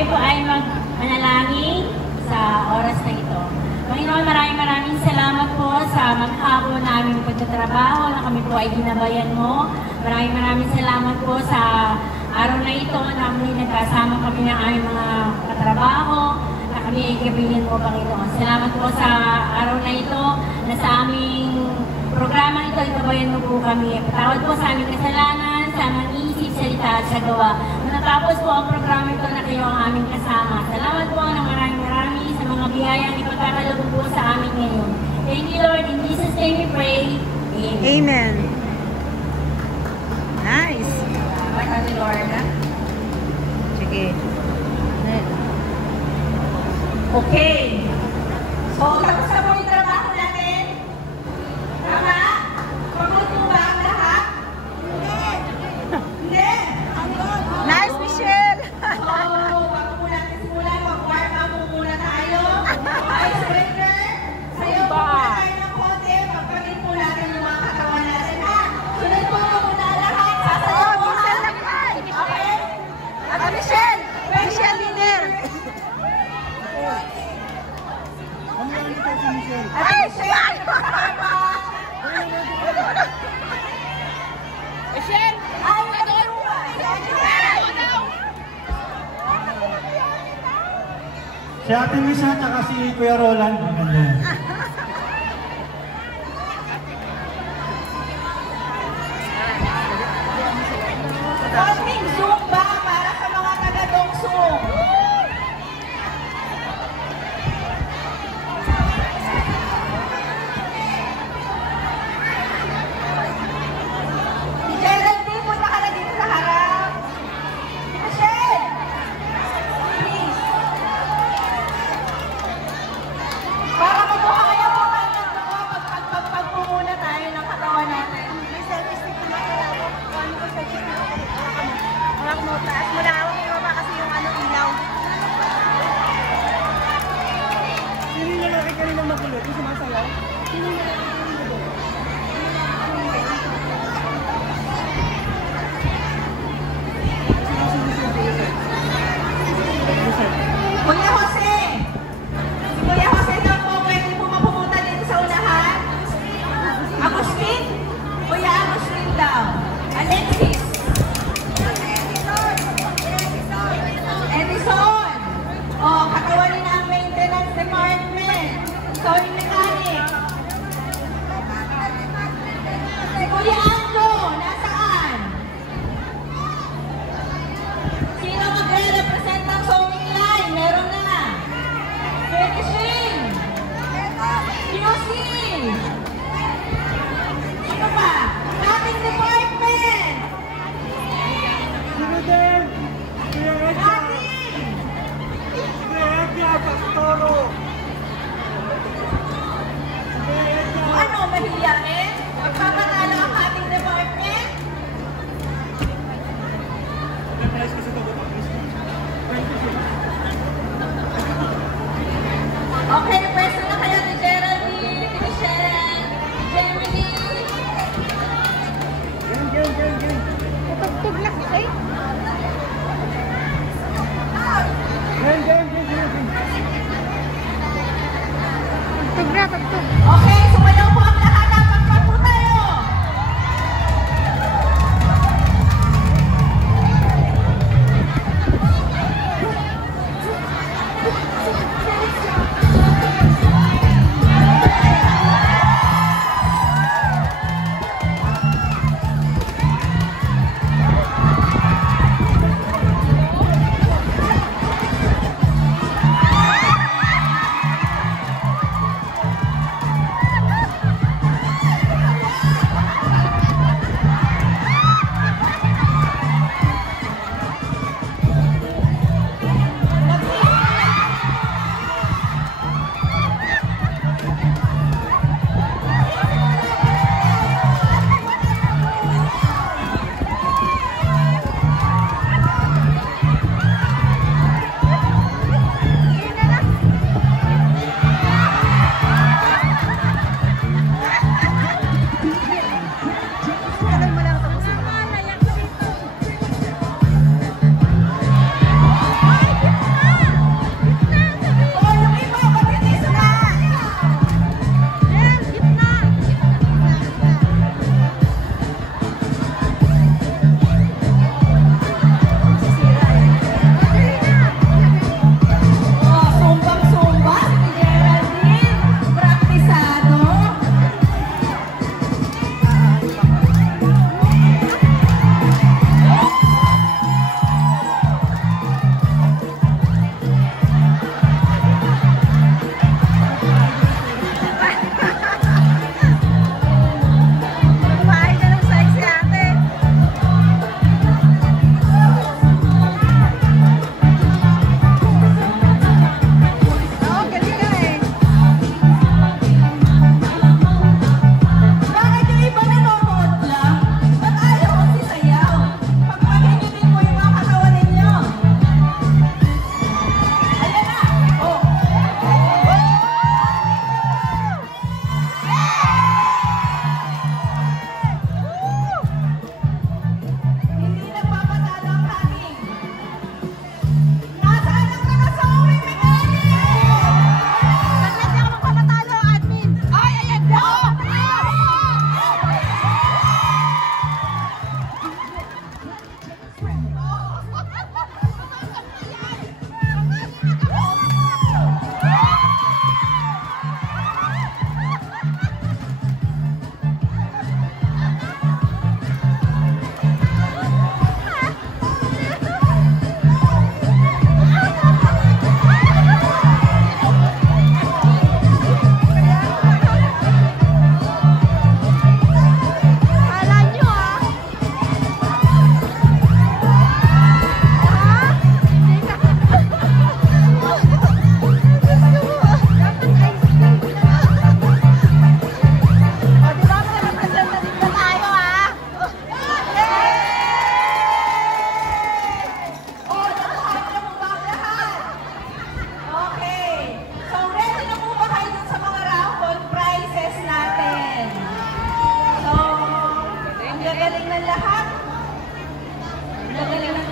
Tayo po ay manalangin sa oras na ito. Panginoon, maraming salamat po sa maghapon namin pagtatrabaho na kami po ay ginabayan mo. Maraming salamat po sa araw na ito na nagkasama kami ng aming mga katrabaho na kami ay gabayan mo, Panginoon. Salamat po sa araw na ito na sa aming programa ito, ikabayan mo po kami. Patawad po sa aming kasalanan, sa aming isip, salita at sa gawa. Natapos po ang programa ito na kayo ang aming kasama. Salamat po ng maraming sa mga biyayang ipagkakaloob po sa amin ngayon. Thank you, Lord. In Jesus' name we pray. Amen. Amen. Nice. Salamat, Lord. Sige. Okay. So, tapos na po yung trabaho natin? Tama? Pagod po ba ang lahat? Hindi. Nice, Michelle. So, bago po natin simulan, mag-warm up po muna tayo. Icebreaker. Sayo po muna tayo ng konti. Pagpagin po natin yung mga katawan natin, ha? Sunod po muna lahat. Sasayaw po, ha? Okay? Michelle. Michelle Liner. Ay, Michelle! Michelle. Ay, ano? Si Ate Misa at si Kuya Roland. Ang ganda. Konting Zumba para sa mga taga-Dongsong. Si Geraldine, punta ka na dito sa harap. Si Michelle! Please. Para mabuhaya po tayo ng pag po muna tayo ng katawan natin. May selfie stick na kailangan. Ano ko selfie stick? Hawak mo. Taas mo na. Hawak mo ba kasi yung ilaw. Sino yung lalaki kanina magulit? Yung sumasayaw? Sino yung lalaki kanina magulit? Kuya Jose! Si Kuya Jose daw po, pwede po mapumunta dito sa unahan. Agustin? Kuya Agustin daw. Alexis? Edison? Oh, katawanin na ang maintenance department. Sorry, mechanic. Si Kuya Ando, nasaan? Sino magre-represent ng sewing line? Meron na. Finishing. QC. Ano pa? Cutting department. Sino din? Kuya Edgar! Cutting. Kuya Edgar! Pastoro! Kuya Edgar! Ano, mahiyain? Magpapatalo ang cutting department? Nag-price kasi ito ba? 20. Okay, pwesto na kayo ni Geraldine, ni Michelle, Gemini. Yan. Tugtog na kasi. Yan. Tugtog na. Tugtog. Okay, sumayaw po ang lahat. Pagpag po tayo.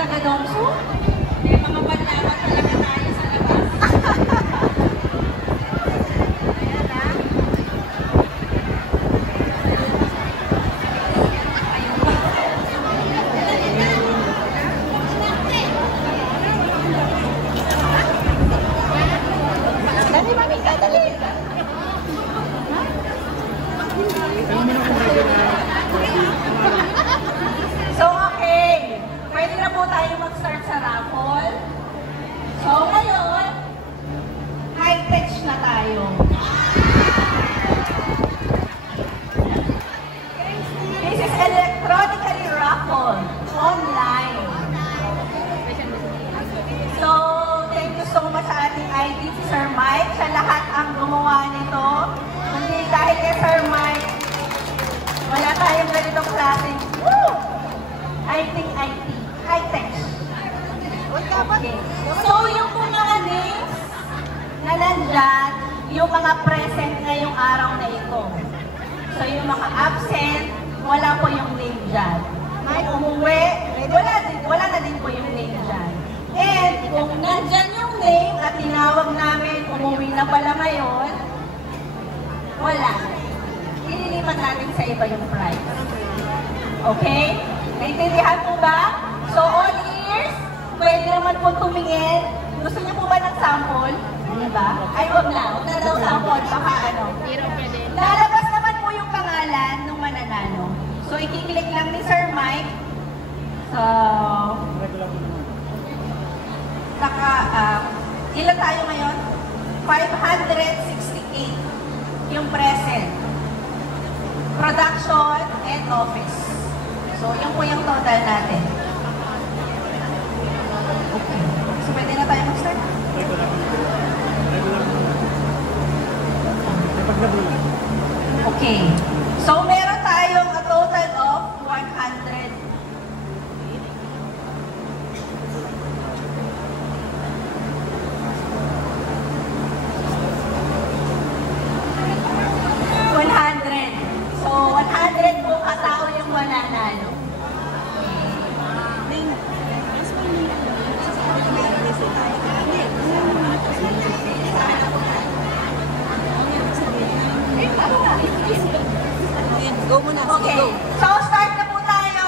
taga-Domsu. Eh, mga panlaban talaga tayo sa labas. Dali, mamita, dali. So, okay. Pwede na po tayo mag-start sa raffle. So, ngayon, high-tech na tayo. This is electronically raffle online. So, thank you so much sa ating ID, si Sir Mike, sa lahat ang gumawa nito. Hindi dahil kay Sir Mike, wala tayong ganitong klaseng, woo! IT, high-tech. Okay. So, yung mga names na nandyan, yung mga present ngayong araw na ito. So, yung mga absent, wala po yung name dyan. May umuwi, wala na din po yung name dyan. And kung nandyan yung name at tinawag namin, umuwi na pala ngayon, wala. Ililipat natin sa iba yung price. Okay? Naintindihan po ba? So, all ears, pwede naman po tumingin. Gusto niyo po ba ng sample? Diba? Ay, wag na. Wag na daw sample. Baka ano. Lalabas naman po yung pangalan ng mananalo. So, ikiklik lang ni Sir Mike. So, saka, ilan tayo ngayon? 568 yung present. Production and office. So, yun po yung total natin. Okay. So, pwede na tayo mag-start? Okay. So, meron tayong a total of 100. So, 100 po katao yung mananalo. Go muna. Okay. So, start na po tayo.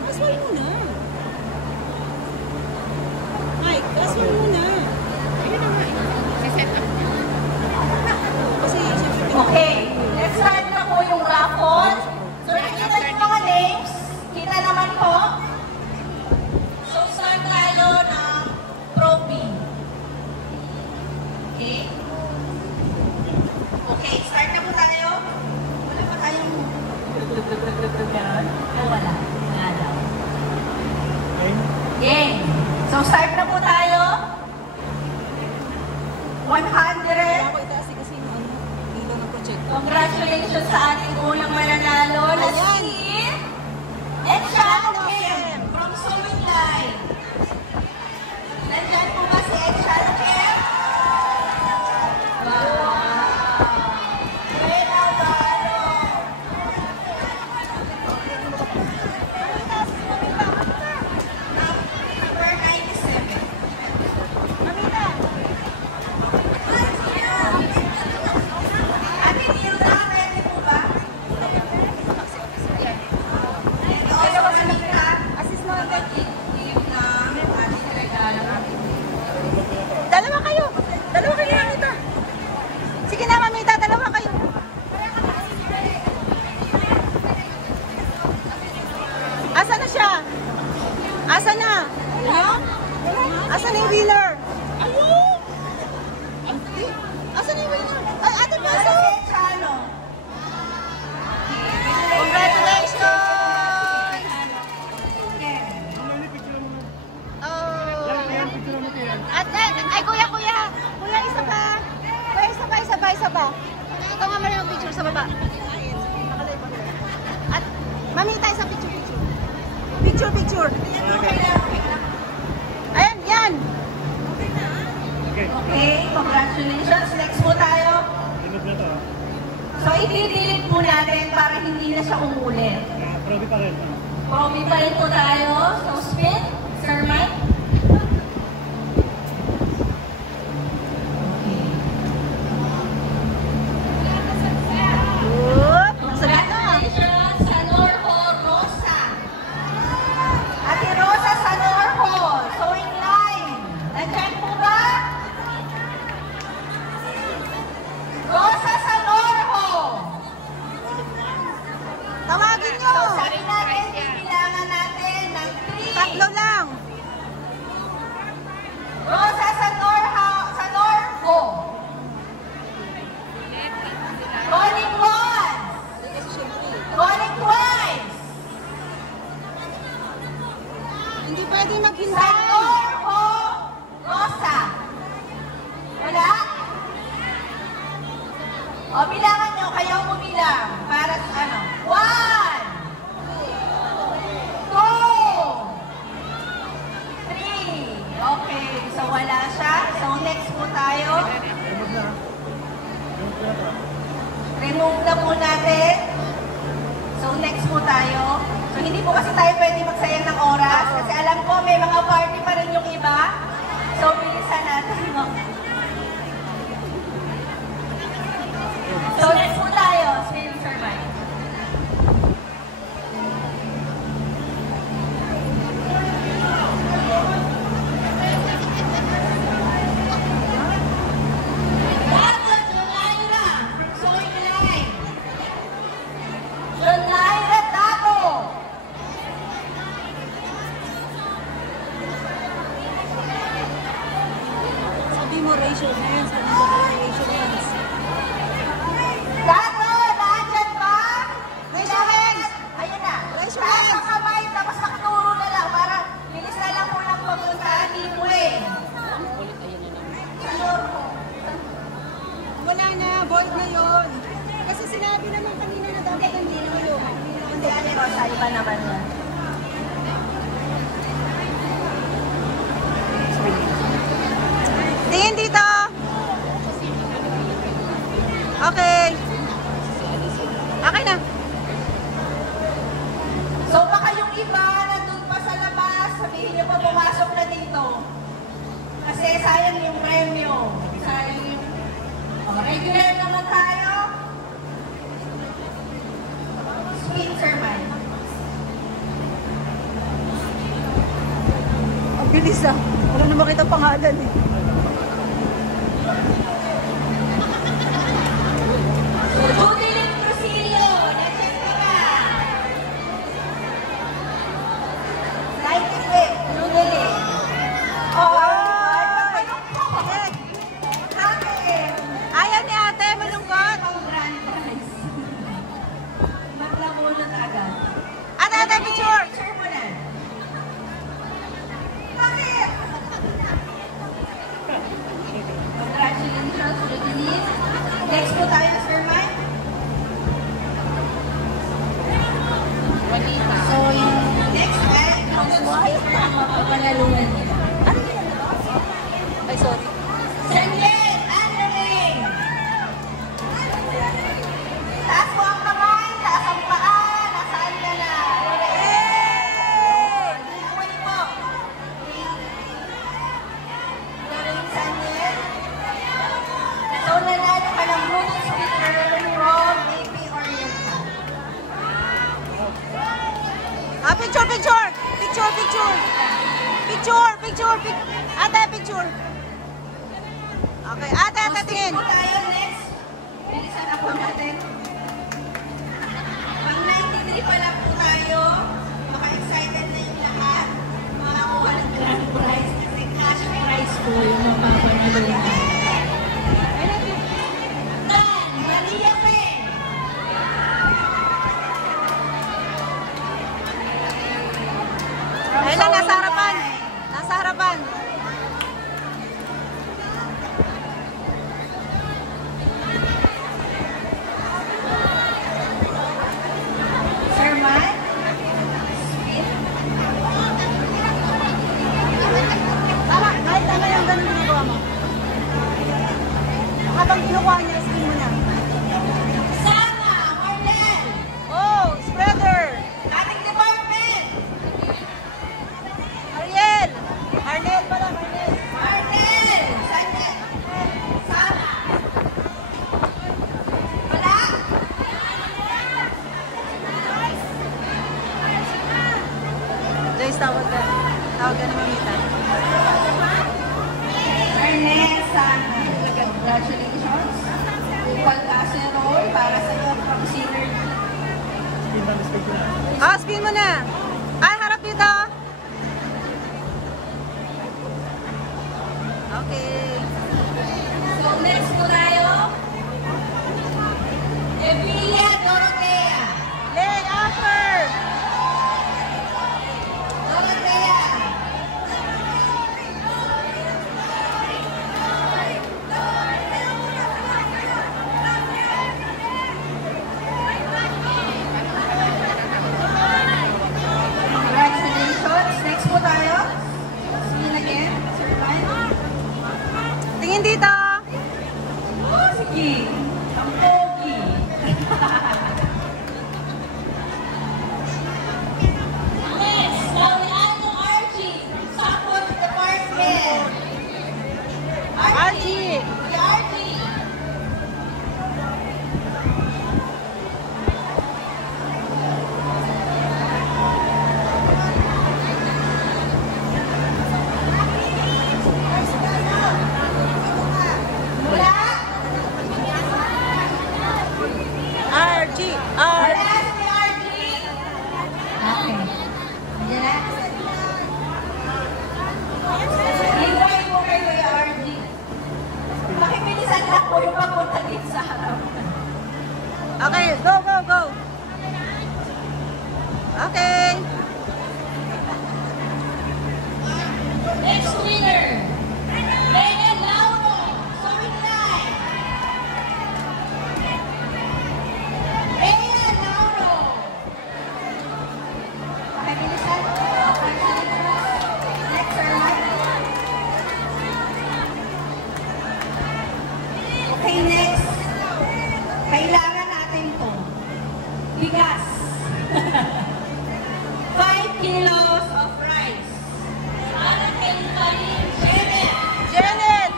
Password muna. Mike, password muna. Okay. Let's start na po yung raffle. So, nakita yung mga names. Kita naman po. So, start tayo ng trophy. Okay? Okay, start na po tayo. Wala pa tayong... Meron? O wala? Wala daw. Game. So, start na po tayo. 100. Ako itaas kasi yung ilaw ng project. Congratulations sa ating unang mananalo na si Etchan Kim from Suminlay. Nandyan po ba si Etchan Kim? Wow! Great Alvaro! Number 97. Mamita! Ate Nilda, ready po ba? Ito ko si Nilda. Assist mo natin. Give ng ating regalo natin. Dalawa kayo. Dalawa kayo, Mamita. Sige na, Mamita. Dalawa kayo. Asa na siya? Asa na? Asa na yung winner? Ayun! Asa na yung winner? Ay, ate Para Paso! si Etchano. Congratulations! Picture At ay kuya, kuya. Kuya, isa pa. Kuya, isa pa. Ikaw nga mali mag-picture sa baba. At mamita isa picture. Picture. Ayan, yan. Okay, congratulations. Next po tayo. So, i-delete po natin para hindi na siya umulit. Proby pa rin. Promi pa rin po tayo. So, spin. Sir Mike. Oop! Sabi na. Congratulations sa Norho Rosa. Ate Rosa sa Norho. Sewing line. Nandyan po ba? Rosa sa Norho. Tawagin nyo. So, sabi natin, bibilangan natin ng 3. Tatlo lang. Rosa sa Norho. Sa Norho. Calling once. Calling twice. Hindi pwede maghintay. Sa Norho Rosa. Wala? O, bilangan nyo. Kayo bumilang. Para sa ano? 1, 2, 3. Okay. So, wala siya. So, next po tayo. Remove na po natin. So, next po tayo. So, hindi po kasi tayo pwede magsayang ng oras. Kasi alam ko, may mga party pa rin yung iba. So, bilisan natin. No? So, next po tayo. Spin Sir Mike. Dato Jolaira from Sewing Line. Jolaira Dato. Sabi mo, raise your hands. Sabi mo, raise your hands. Dato, nandyan ba? Raise your hands. Ayun na. Raise your Taas hands. ang kamay, tapos makaturo na lang. Para bilis na lang po ng papunta. Hindi mo eh. Wala na, void na yun. Kasi sinabi naman kanina na dapat hindi na yun. Hindi, Ate Rosa, iba naman yun. Tingin dito. Okay. Okay na. So baka yung iba nandun pa sa labas, sabihin niyo pa pumasok na dito. Kasi sayang yung premyo. Sayang yung... Oh, regular naman tayo. Sweet Sir Mike. Ang bilis ah. Wala na makita pangalan eh. Judeline Crucillo, nandiyan ka ba? Lighting it, Judeline. Oo. Ayaw ni ate, malungkot. Maglabunod agad. Ate, picture. Picture mo na. Bakit? Congratulations, Judeline. Next po tayo, Sir Mike. So, yung next ay housewife ang mapapalalunan nila. Ay, sorry. Sandel, Annalyn. Taas mo ang kamay, taas ang paa, nasaan ka na? Uwi mo. Galing Sandel. So, nanalo ka ng Bluetooth speaker from AP Oriental. Ah, picture. Ate, picture. Okay, ate, tingin. Po tayo next. Bilisan ako natin. Pang 93 pa lang po tayo. Maka-excited na yung lahat. Makakuha ng grand prize kasi cash prize po yung mapapanalo. Dan, Maria Pen. Ayun lang, nasa harapan. Sir Mike. Sweet. Tama yung ganun ginagawa mo. Habang kinukuha niya, screen mo na. Sama, Marlene. Oh, spreader. Ating department. Joyce, tawag ka. Tawag ka na mamita. Ernest, congratulations. Upal casserole para sa iyo from Synergy. Ah, spin mo na. Ay, harap dito. Okay. So next po tayo. Emilia Dorotea. Lay, offer. Dorotea. Congratulations. Next po tayo. Spin again. Sir Ryan. Tingin dito. Oh, sige. Ang pogi. Next, Laureano Archie. Sapot Department. Archie. Archie. Mula. Archie. Wala Archie. si Archie. Okay. Andiyan na. Hintay mo kayo kay Archie. Pakibilisan lang po yung papunta dito sa harap. Okay, go, go, go. Okay. Next winner. Megan Lauro. Suminay. Megan Lauro. Pakibilisan. Next, Sir Mike. Okay, next. Kailangan natin to. Bigas. 5 kilos of rice. Para kay Karin Janet. Janet.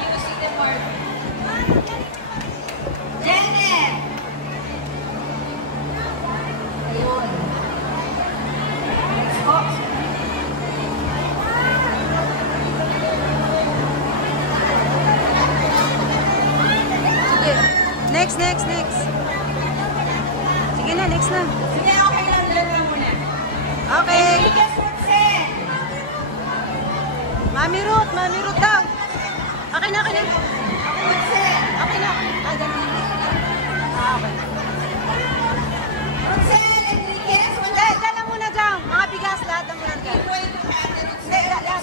You see the part. Janet. Ayun. Next box. Sige. Next, next, next. Sige na, next na. Sige, okay lang. Dala na muna. Okay. Bigas Roxanne. Mami Ruth daw. Okay na, okay na. Roxanne. Okay na. Ah, ganun. Ah, okay. Roxanne Enriquez. Hindi, dyan lang muna dyan. Mga bigas, lahat ng muna dyan. Hindi, lahat.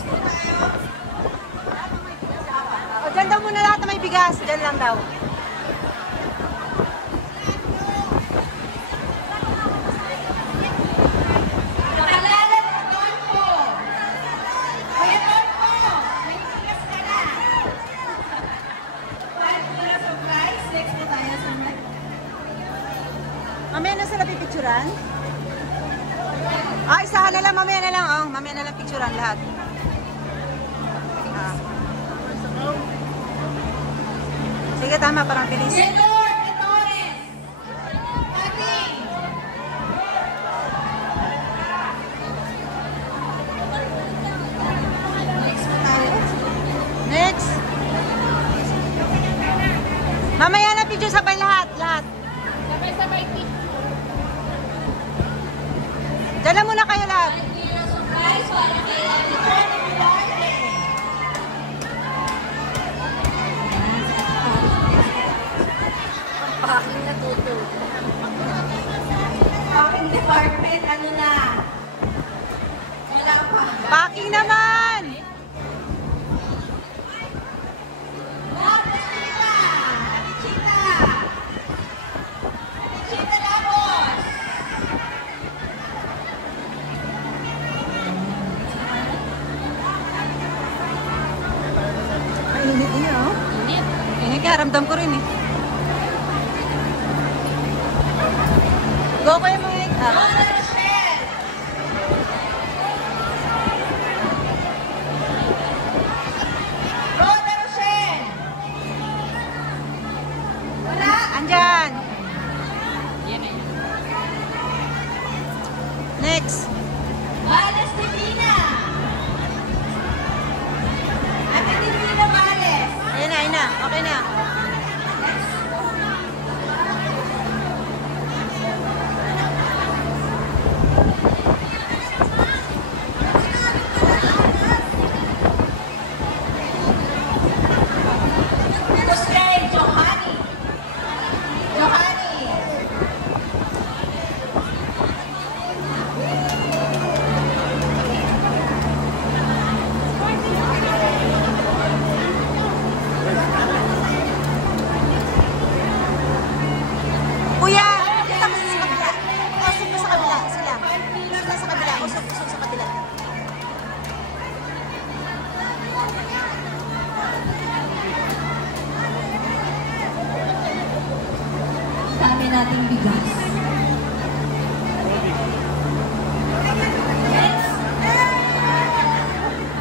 O, dyan daw muna lahat na may bigas. Dyan lang daw. Nakalala ng Tonpo. Kuya Tonpo, may bigas ka na. 5 kilos of rice. Next po tayo sa Mike. Mamaya na sila pipicturan? Ah, isahan na lang. Mamaya na lang. Oh, mamaya na lang picturan lahat. Ah. Sige, tama. Parang bilis. Senor Catores. Ating. Next po tayo. Next. Mamaya na picture sabay lahat. Lahat. Sabay-sabay tip. Diyan na muna kayo lahat. 5 kilos of rice para kay Tony Vilarte. Paking natuto. Packing department, ano na? Wala pa. Packing naman! Ate Chita! Ate Chita! Ate Chita Labos! Ang init niya, oh. Init. Init kaya, ramdam ko rin eh. Go kayo mga Rosa Rochelle! Rosa Rochelle! Wala! Andyan. Next. nating bigas. Yes.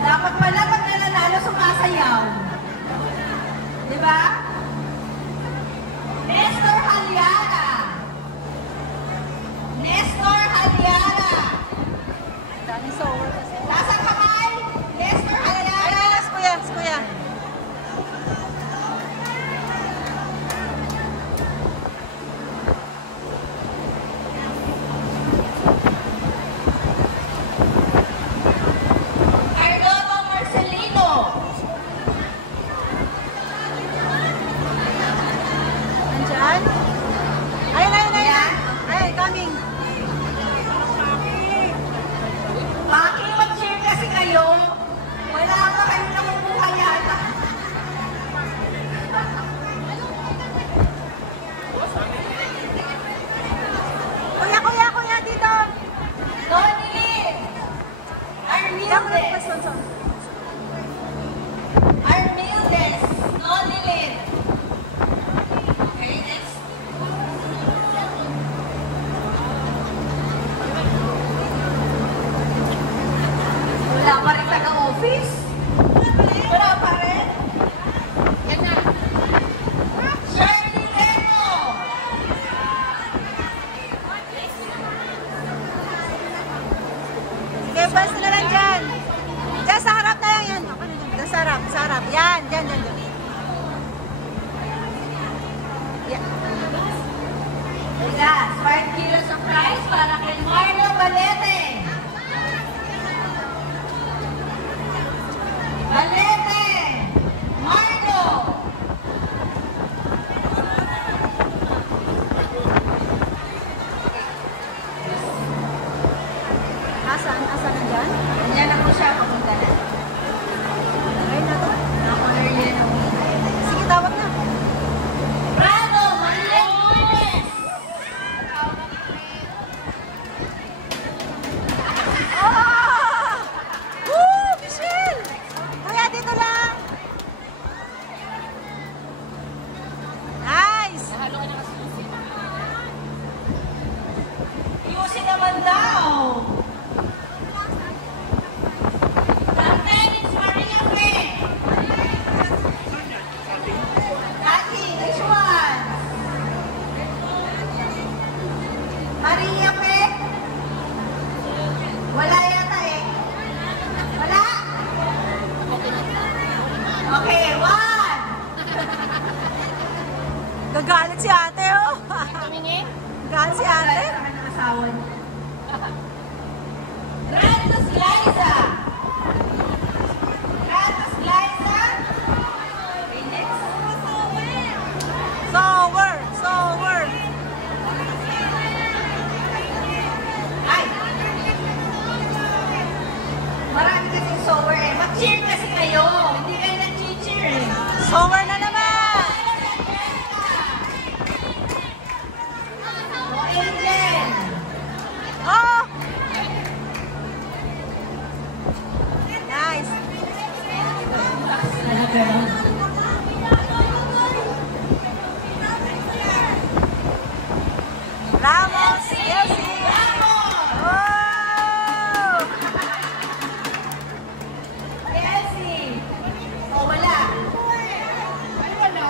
Dapat pala pag nananalo sumasayaw. Diba? Nestor Halyara. Nestor Halyara. Daming sower kasi. Nasa kamay. Nestor Halyara. Ay, kuya, kuya. Carlotto Marcelino. Nandyan? Ayun, ayun, ayun. Ayun, coming. Bakit mag-share kasi kayo? Wala pa kayo nakukuha yata. Kuya, kuya, kuya, dito. Donilyn! Armildes! Armildes! Donilyn! Okay, next. Wala pa rin taga-office? Wala pa rin? Yan na. Shirley Remo! Sige, basta na lang dyan. Dyan sa harap na lang yan. Dyan sa harap, sa harap. Yan, dyan, dyan, dyan. Yan. Bigas, 5 kilos of rice para kay Marlo Balete. Balete! Marlo! Asan? Asan na dyan? Yan na po siya, papunta na. Ayun na to. Nakular yan ang Sige, tawag na. Prado! Manlez! Oh! Woo! Michelle! Kuya, dito lang. Nice! Ayusin naman daw. Captain, it's Maria Fe. Tati, which one? Maria Fe? Wala yata eh. Wala? Okay, one. Gagalit si ate, oh. Gagalit si ate. Wala naman ang asawa niya. Rantos Liza. Rantos Liza. Okay, next. Sower! Sower! Ay! Marami kasing sower eh. Mag-cheer kasi kayo. Hindi kayo nag-cheer eh. Sower na naman! O, Angel. Oh! Nice! Talaga. Ramos! Elsie! Ramos. Oh! Elsie. O, wala. Ay, wala.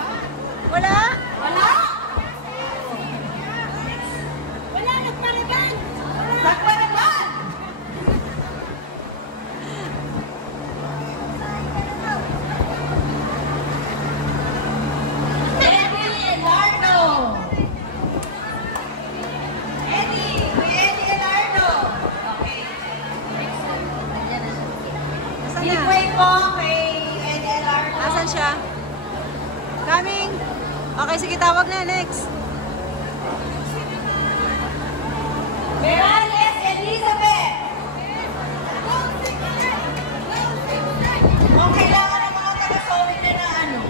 Wala? Wala? Wala, nagparagan! Nagparagan. Eddie Elardo. Eddie. May Eddie Elardo. Okay. Next. Ayan na siya. Asan na? Giveaway po kay Eddie Elardo. Asan siya? Coming! Okay, sige, tawag na. Next. Merales Elizabeth. Kung kailangan ng mga taga-sewing na ano,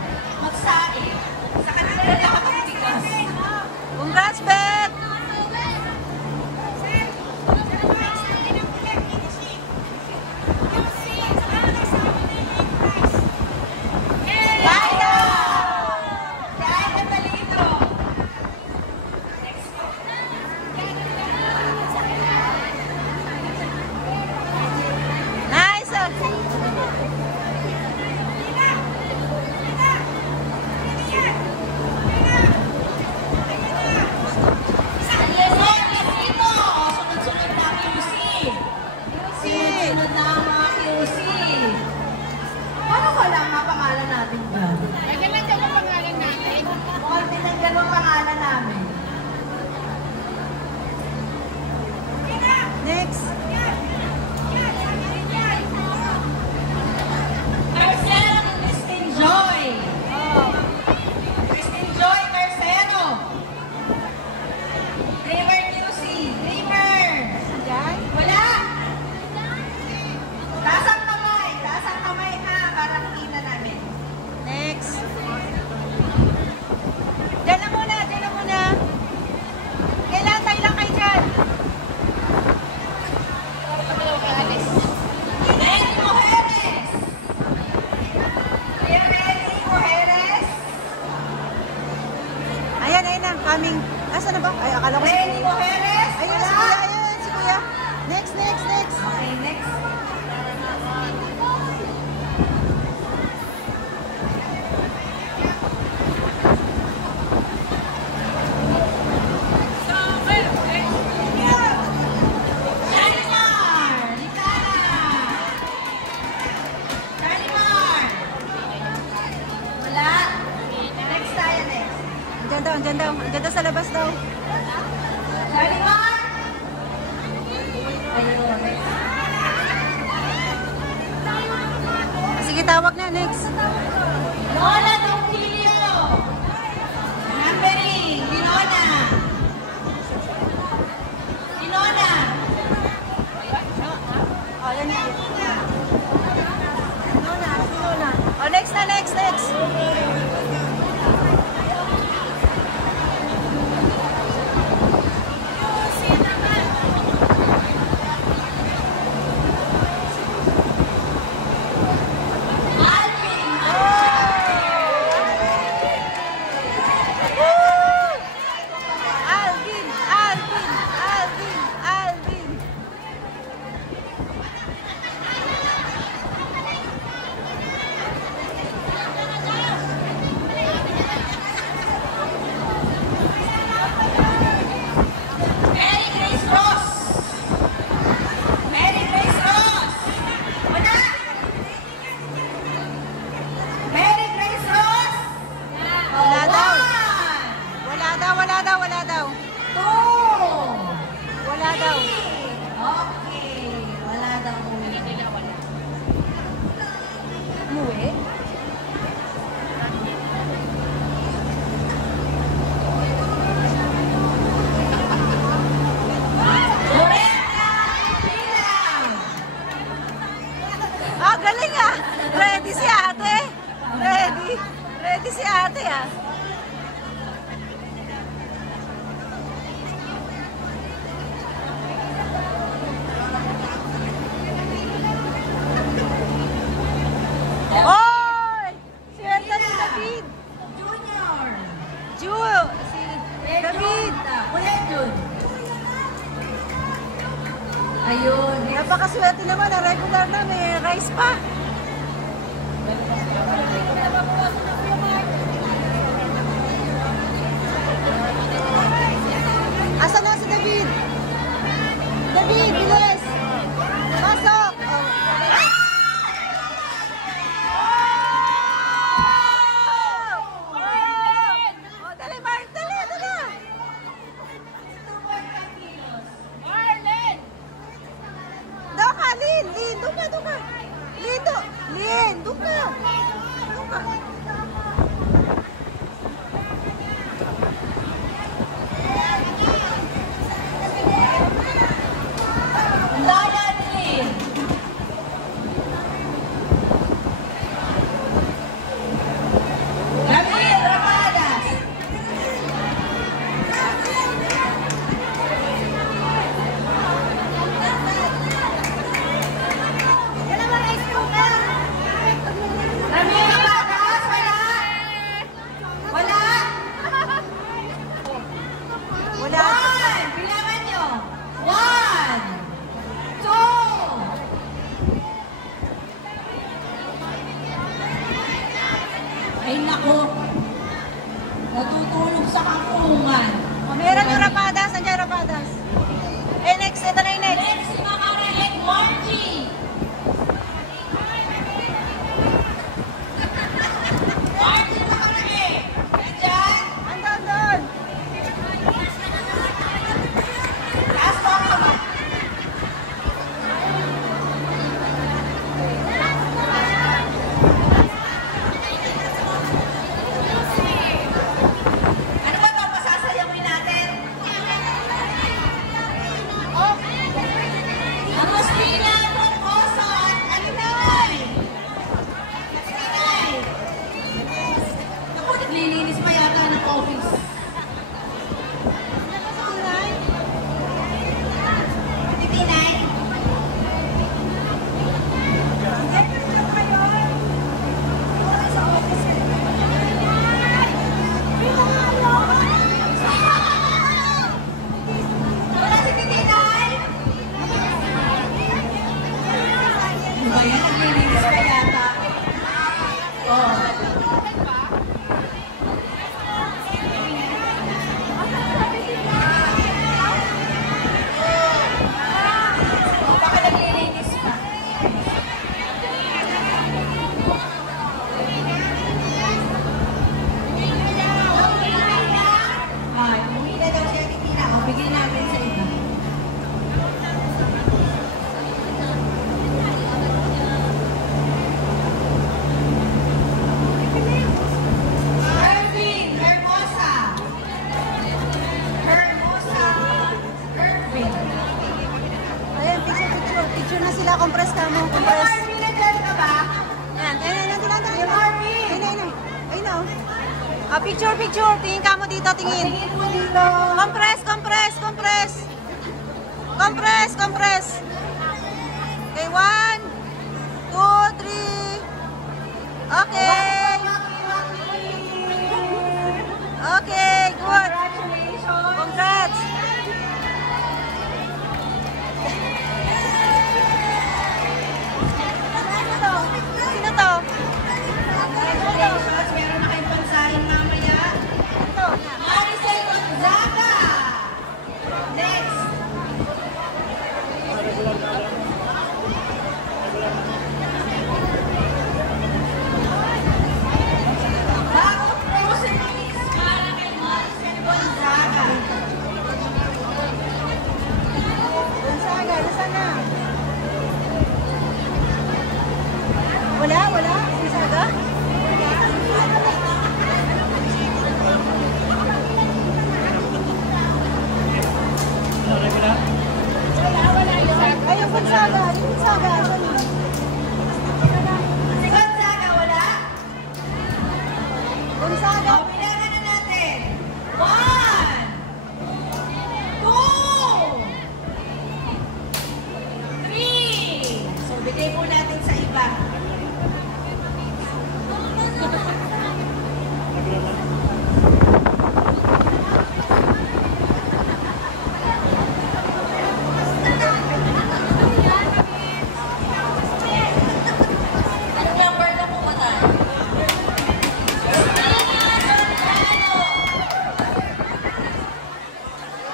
magsaing. Sa kanila na nakapagtigas. Congrats, Beth! Kaya! Kaya Catalino. Next. Sunod na ang mga QC. Paano wala nga pangalan natin ba? Kailan ka ang pangalan natin? Mukhang tinanggal ang pangalan namin. Next. Tercero, Christine Joy. Christine Joy, tercero. Dreamer QC. Dreamer. Diyan. Wala. Taas ang kamay. Taas ang kamay ha, para makita namin. Next. Diyan na muna, diyan na muna. Kailan tayo lang kayo dyan? Renny Mujeres. Kuya Renny Mujeres. Ayan, ayun na. Coming. Asa na ba? Ay, akala ko si Renny Kuya. Mujeres. Ayun, si Wala. Kuya. Ayun, si Kuya. Next, next, next. Okay, next. Shalimar! Litana! Shalimar! Wala. Next tayo, next. Andyan daw, andyan daw. Andyan daw sa labas daw. Shalimar! Ayun. Sige, tawag na. Next. Lola Tongkilio! Numbering, Dinona! Dinona! Oh, yan na. Oh, next na, next, next. Alvin! Alvin, Alvin, Alvin, Alvin. Mary Grace Ross! Mary Grace Ross! Wala! Mary Grace Ross! Wala daw. One! Wala daw, wala daw, wala daw. Two! Wala daw. Okay. Wala daw. Umuwi? Loretta Pilang! Ah, galing ah. Ready si ate. Ready. Ready si ate ah. Oy! Swerte ni David. Junior! Ju. Si David. Kuya Jun! Ayun. Napakaswerte naman. Ang regular na. May rice pa. Asa na si David? David, bilis! Pasok! Oh. Oh, dali, Mark! Dali, dali! Doon ka, Lin! Lin, doon ka, doon ka! Lin, doon! Lin, doon ka! Doon ka! Lion Lin! Gabriel Ramadas! Ramil Ramadas! Wala! Wala! Wala. One! Bilangan nyo! One! Two! Ay nako! Natutulog sa kakungan. Oh, meron yung rapadas. Nandiyan rapadas. Eh, next. Ito na yung next. Next, si Mama Red Margie! na sila. Compress ka mo. Kuya Compress. Arvin, nandiyan ka ba? Yan. Ayun. Kuya Arvin! Ayun o. Picture. Tingin ka mo dito. Tingin. Tingin mo dito. Compress. Okay, 1, 2, 3. Okay. Okay, good. Congratulations! Congrats. Sino to? Congratulations! Meron na kayong pansahin mamaya. Ito. Maricel Gonzaga! Next! Bagong groceries para kay Maricel Gonzaga. Gonzaga, nasaan na? Wala? Gonzaga? Ay, yung Gonzaga. Saan yun? Si Gonzaga, wala? Gonzaga. O, bilangan na natin. 1, 2, 3. So, bigay po natin sa iba. Anong number na po ba tayo?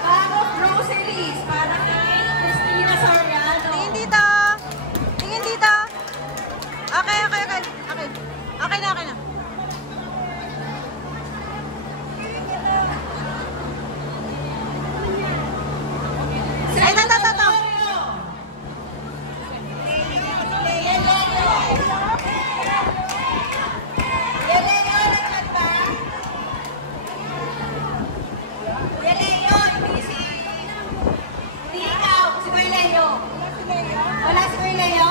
Bagong groceries para kay Christina Soriano. Tingin dito. Okay. Okay na. Ay, ito. Wala si Kuya Leo?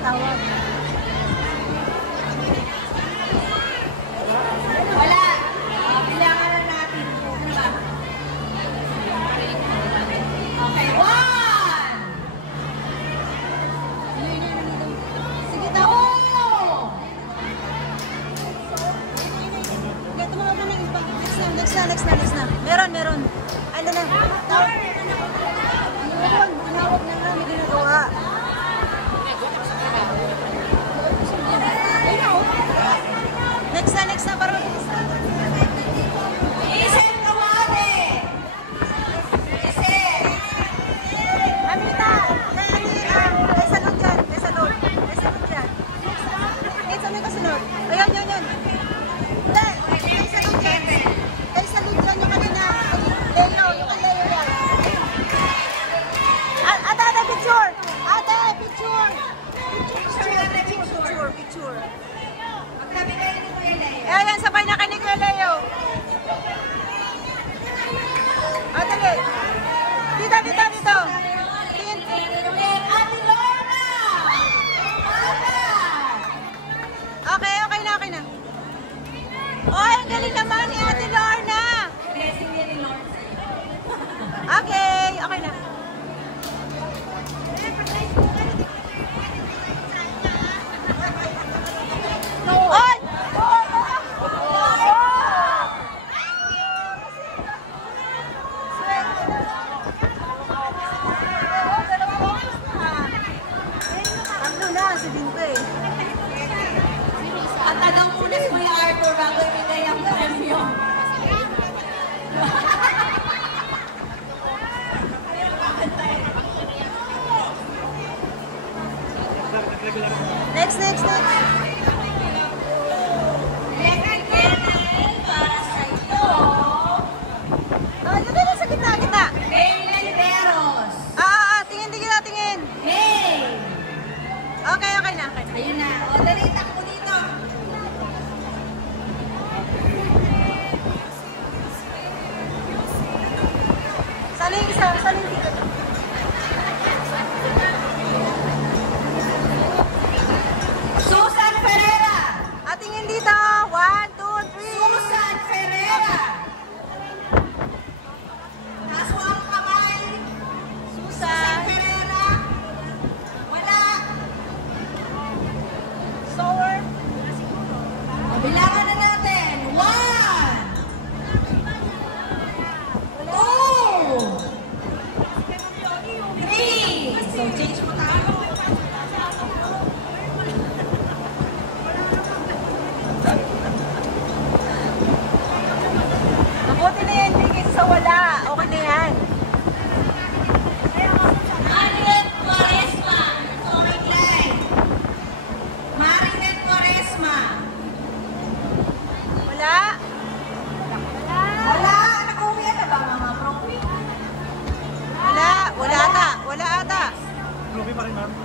Tawag. Wala. Bilangan na natin. Ano ba? Okay, 1. Sige, 2. tawag. Tumawag mo na yung iba. Next na. Meron. Ano na? Tawag. Tinawag na nga, may ginagawa. Next na, para mabilis na. Isip Kawade. Isip. Amita! Kay salud yan. It's ano kasunod? Ayun. Hindi, kay salud yan. Kay salud yan yung kanina. Leo yan. Ate, picture! Picture. Magtabi kayo ni Kuya Leo. Ayan, sabay na kay ni Kuya Leo. Dali. Dito. Tingin. Ate Lorna! Okay na. Oy, ang galing naman ni Ate Lorna. Blessing niya ni Lord. Okay na. Oy! Tatlo na, sabihin ko eh. At tanong muna si Kuya Arthur bago ibigay ang premyo. Next. Electric kettle para sa iyo. Dito sa gitna. Maylin Veros. Tingin. Hey! Okay na. Ayun na. O, dali, takbo dito. Saling dito.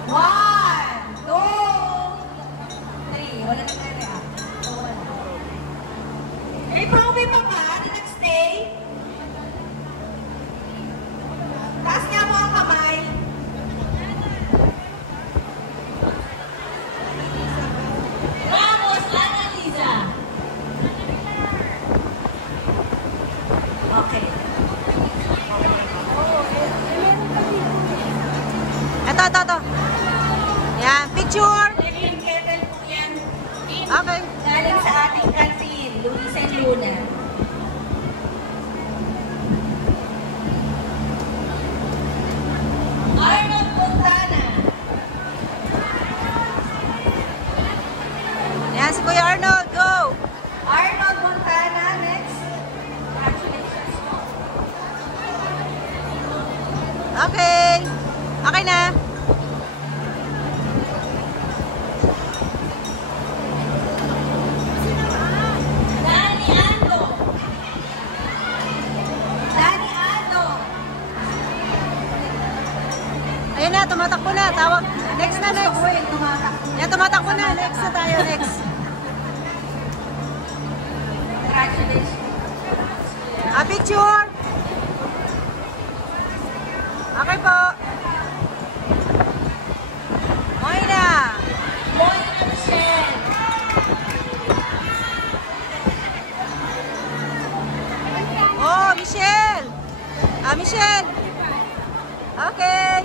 1, 2, 3. Wala na tayo ah. May promi pa ba na nag-stay? Taas nga mo ang kamay. Ramos Annalisa. Okay. Ito. Yan, picture. Yung kettle po yan. Okay. Galing sa ating canteen, Luis and Luna. Arnold Montana. Yan, si Kuya Arnold, go. Arnold Montana, next. Congratulations po. Okay. Okay na. Danny Ando. Danny Ando. Ayun na, tumatakbo na. Tawag. Next na, next. Uy, tumatakbo. Yan, tumatakbo na. Next na tayo, next. Congratulations. Picture. Okay po. Moina. Moina Michelle. Oh, Michelle. Michelle. Okay.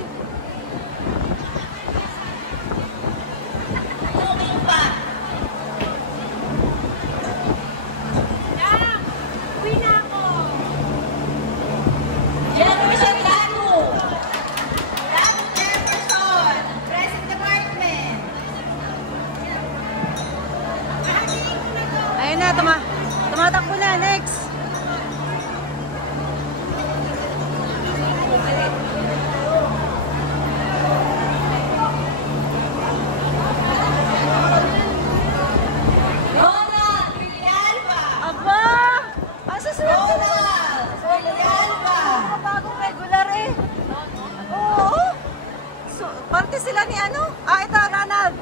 Tuming pa. Uwi na ako. Jefferson Lanu. Lanu Jefferson. Present Department. Ayun na, tumatakbo na. Next. Ronald Villalba. Aba! Asa sila? Ronald Villalba. Bagong regular eh. Oo. So, parte sila ni ano? Ito, Ronald.